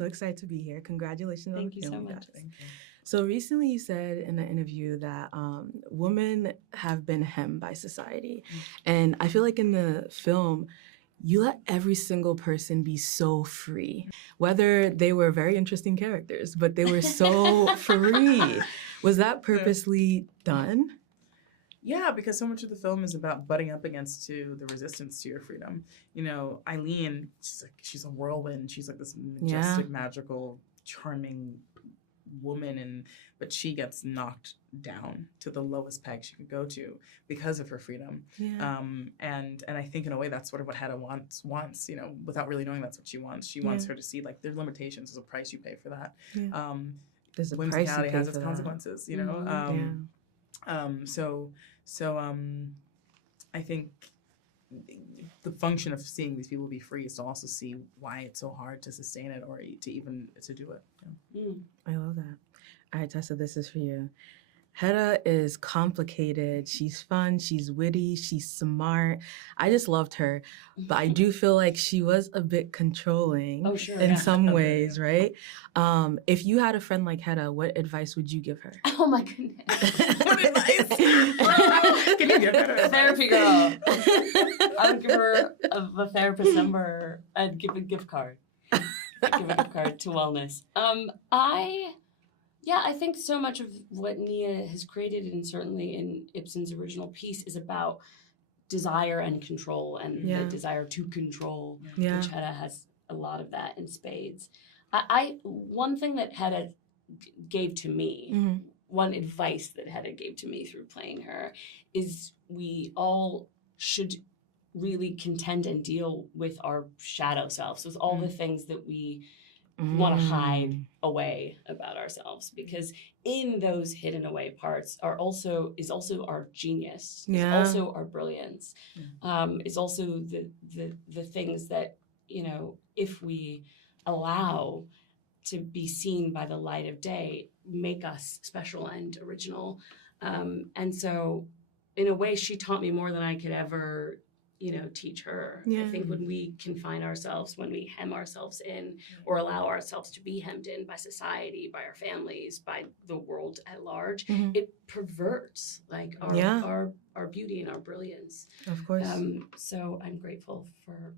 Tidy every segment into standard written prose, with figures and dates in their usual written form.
so excited to be here. Congratulations on the film. Thank you so much. Thank you. So recently you said in an interview that women have been hemmed by society. And I feel like in the film, you let every single person be so free. Whether they were very interesting characters, but they were so free. Was that purposely done? Yeah, because so much of the film is about butting up against the resistance to your freedom. You know, Eileen, she's a whirlwind. She's like this majestic, magical, charming woman, but she gets knocked down to the lowest peg she could go to because of her freedom. Yeah. And I think in a way that's sort of what Hedda wants, you know, without really knowing that's what she wants. She wants her to see like there's limitations, there's a price you pay for that. Yeah. There's a price you whimsicality pay has for its that. consequences, you know. I think the function of seeing these people be free is to also see why it's so hard to sustain it or to even to do it. Yeah. I love that. All right, Tessa, this is for you. Hedda is complicated. She's fun. She's witty. She's smart. I just loved her. But I do feel like she was a bit controlling in some ways, right? If you had a friend like Hedda, what advice would you give her? Oh my goodness. What advice? Can you give her advice? Therapy girl. I would give her a therapist number. I'd give a gift card. I'd give a gift card to wellness. I think so much of what Nia has created, and certainly in Ibsen's original piece, is about desire and control, and the desire to control, which Hedda has a lot of that in spades. One thing that Hedda gave to me, one advice that Hedda gave to me through playing her, is we all should really contend and deal with our shadow selves, with all the things that we want to hide away about ourselves, because in those hidden away parts is also our genius, is also our brilliance, is also the things that, you know, if we allow to be seen by the light of day, make us special and original. And so in a way, she taught me more than I could ever, you know, teach her. I think when we confine ourselves, when we hem ourselves in, or allow ourselves to be hemmed in by society, by our families, by the world at large, it perverts like our beauty and our brilliance. Of course. So I'm grateful for her,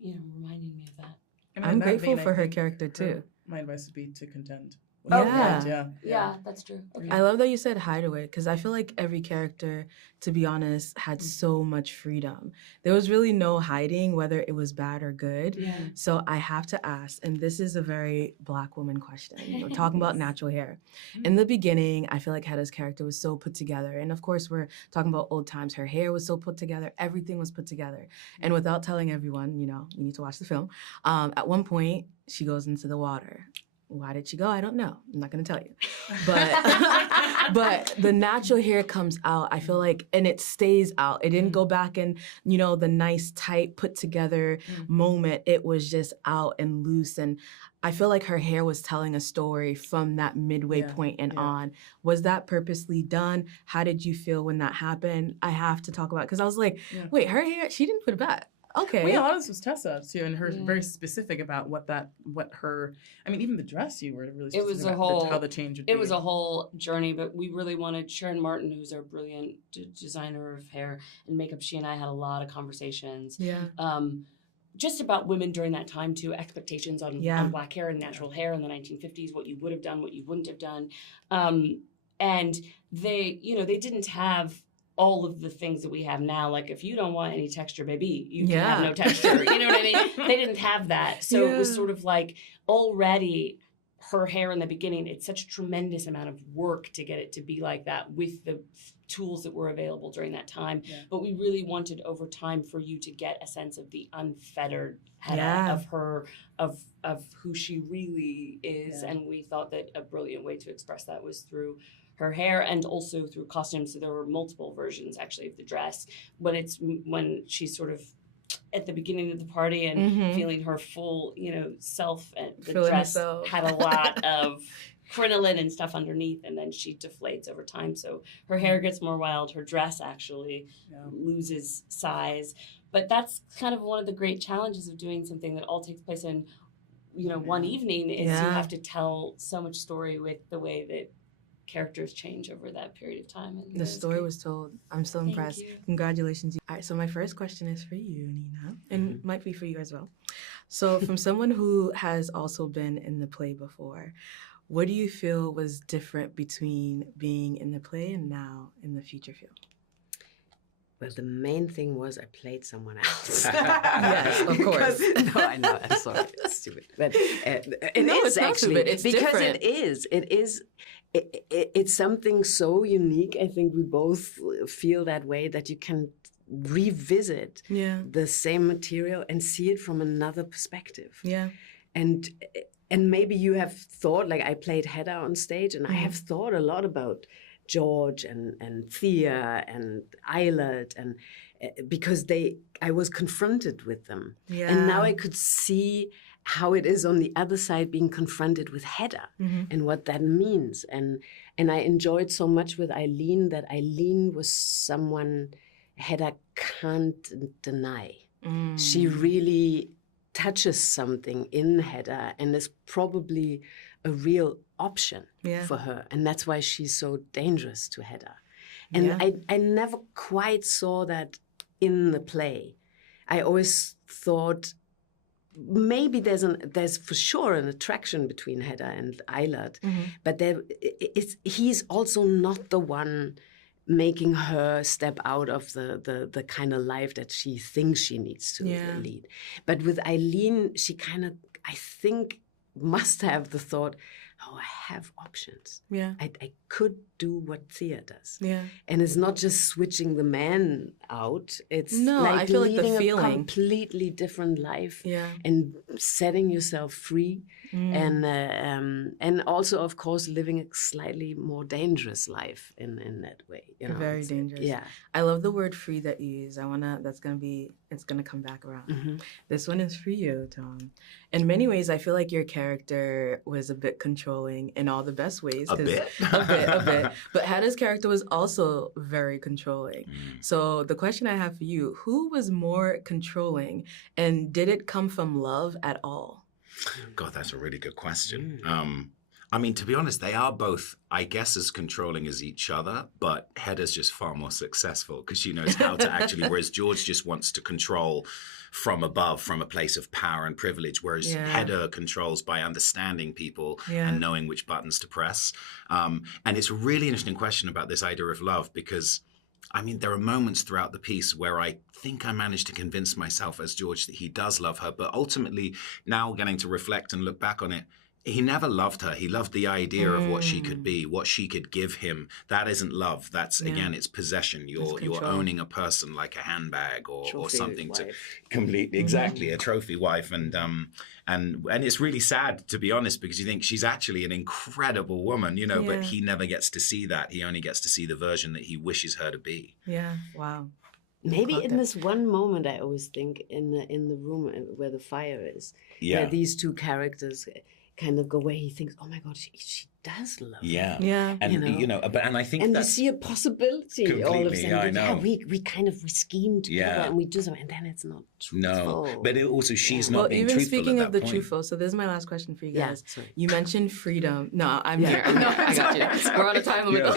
you know, reminding me of that. And I'm in that grateful vein, for I her think character too. My advice would be to contend. Yeah, that's true. Okay. I love that you said hideaway, because I feel like every character, to be honest, had so much freedom. There was really no hiding whether it was bad or good. Yeah. So I have to ask, and this is a very Black woman question. We're talking about natural hair. In the beginning, I feel like Hedda's character was so put together. And of course, we're talking about old times. Her hair was so put together. Everything was put together. And without telling everyone, you know, you need to watch the film. At one point, she goes into the water. Why did she go? I don't know. I'm not going to tell you. But the natural hair comes out, I feel like, and it stays out. It didn't go back in, you know, the nice, tight, put together moment. It was just out and loose. And I feel like her hair was telling a story from that midway point and on. Was that purposely done? How did you feel when that happened? I have to talk about it, because I was like, wait, her hair, she didn't put it back. Okay. Well, yeah, this was Tessa too, and her very specific about even the dress you were really specific about how the change would be. It was a whole journey, but we really wanted Sharon Martin, who's our brilliant designer of hair and makeup. She and I had a lot of conversations. Just about women during that time too, expectations on Black hair and natural hair in the 1950s, what you would have done, what you wouldn't have done. And they, you know, they didn't have all of the things that we have now. Like, if you don't want any texture, baby, you can have no texture. You know what I mean? They didn't have that. So it was sort of like already her hair in the beginning, it's such a tremendous amount of work to get it to be like that with the tools that were available during that time. But we really wanted over time for you to get a sense of the unfettered Hedda of her, of who she really is. And we thought that a brilliant way to express that was through her hair and also through costumes. So there were multiple versions actually of the dress. When she's sort of at the beginning of the party and feeling her full, you know, self, and the dress had a lot of crinoline and stuff underneath, and then she deflates over time. So her hair gets more wild. Her dress actually loses size. But that's kind of one of the great challenges of doing something that all takes place in one evening is you have to tell so much story with the way that characters change over that period of time. And the story was told. I'm so impressed. You. Congratulations. All right, so my first question is for you, Nina, and might be for you as well. So from someone who has also been in the play before, what do you feel was different between being in the play and now in the feature film? Well, the main thing was I played someone else. Yes, of course. No, I know. I'm sorry. It's stupid. But it's not actually stupid. It's because different. It's something so unique. I think we both feel that way, that you can revisit the same material and see it from another perspective. Yeah. And maybe you have thought, like I played Hedda on stage, and I have thought a lot about George and Thea and Eilert, and because I was confronted with them. Yeah. And now I could see how it is on the other side being confronted with Hedda and what that means. And I enjoyed so much with Eileen that Eileen was someone Hedda can't deny. She really touches something in Hedda and is probably a real option for her. And that's why she's so dangerous to Hedda. And I never quite saw that in the play. I always thought maybe there's for sure an attraction between Hedda and Eilert, but he's also not the one making her step out of the kind of life that she thinks she needs to lead. But with Eileen, she kind of, I think, must have the thought, oh, I have options. Yeah. I could do what Thea does. Yeah. And it's not just switching the man out. It's I feel like the feeling. A completely different life and setting yourself free. And also, of course, living a slightly more dangerous life in that way. Very dangerous. Yeah. I love the word free that you use. It's gonna come back around. This one is for you, Tom. In many ways, I feel like your character was a bit controlling in all the best ways. A bit. But Hedda's character was also very controlling. So the question I have for you, who was more controlling, and did it come from love at all? God, that's a really good question. I mean, to be honest, they are both, I guess, as controlling as each other, but Hedda's just far more successful because she knows how to actually, whereas George just wants to control from above, from a place of power and privilege, whereas Hedda controls by understanding people and knowing which buttons to press. And it's a really interesting question about this idea of love because, I mean, there are moments throughout the piece where I think I managed to convince myself as George that he does love her, but ultimately, now getting to reflect and look back on it, he never loved her. He loved the idea of what she could be, what she could give him. That isn't love. That's, again, it's possession. You're owning a person like a handbag or something wife. To completely, exactly, a trophy wife. And it's really sad, to be honest, because you think she's actually an incredible woman, but he never gets to see that. He only gets to see the version that he wishes her to be. Yeah, wow. Maybe in this one moment, I always think in the room where the fire is, where these two characters kind of go away. He thinks, "Oh my God, she does love me." Yeah. And and I think you see a possibility all of a sudden. I know. We kind of scheme together and we do something, and then it's not truthful. No, but also she's not being even truthful. Speaking at of that the point. truthful, so this is my last question for you guys. Sorry. You mentioned freedom. No, I'm here. I got you. We're on a time limit.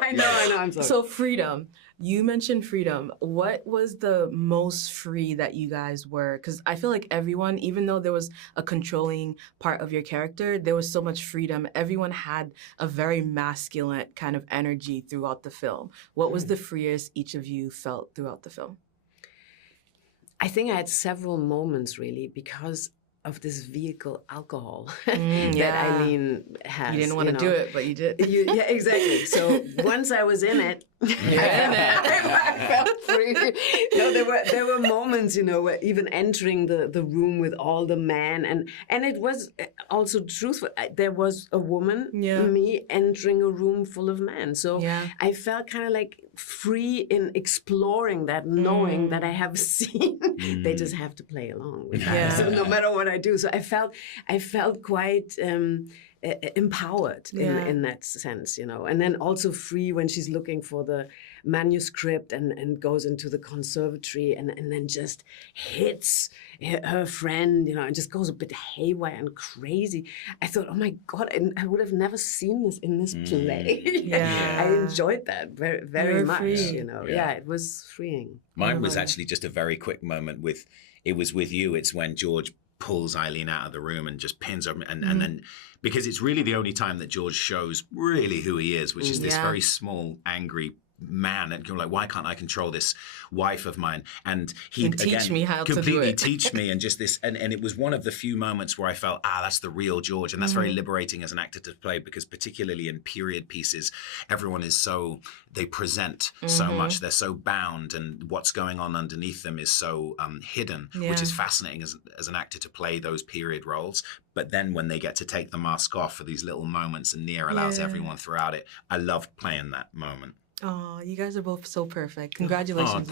I know. I'm sorry. So freedom. You mentioned freedom. What was the most free that you guys were? Because I feel like everyone, even though there was a controlling part of your character, there was so much freedom. Everyone had a very masculine kind of energy throughout the film. What was the freest each of you felt throughout the film? I think I had several moments, really, because of this vehicle alcohol that Eileen has. You didn't want to do it, but you did. Yeah, exactly. So once I was in it, I felt free. No, there were moments, where even entering the room with all the men, and it was also truthful. There was a woman, me, entering a room full of men. So I felt kind of like free in exploring that, knowing that I have seen. They just have to play along with that. So no matter what I do, so I felt quite empowered in that sense, you know, and then also free when she's looking for the manuscript and goes into the conservatory and then just hits her friend, you know, and just goes a bit haywire and crazy. I thought, oh my God, I would have never seen this in this play. I enjoyed that very, very much, you know. Yeah, it was freeing. Mine was actually just a very quick moment with you. It's when George pulls Eileen out of the room and just pins her, and then, because it's really the only time that George shows really who he is, which is this very small, angry man, and you're like, why can't I control this wife of mine? And he'd teach me how to do completely it. teach me, and just this, and it was one of the few moments where I felt, that's the real George, and that's very liberating as an actor to play, because particularly in period pieces, everyone is so, they present so much, they're so bound, and what's going on underneath them is so hidden, which is fascinating as an actor to play those period roles. But then when they get to take the mask off for these little moments, and Nia allows everyone throughout it, I loved playing that moment. Oh, you guys are both so perfect. Congratulations.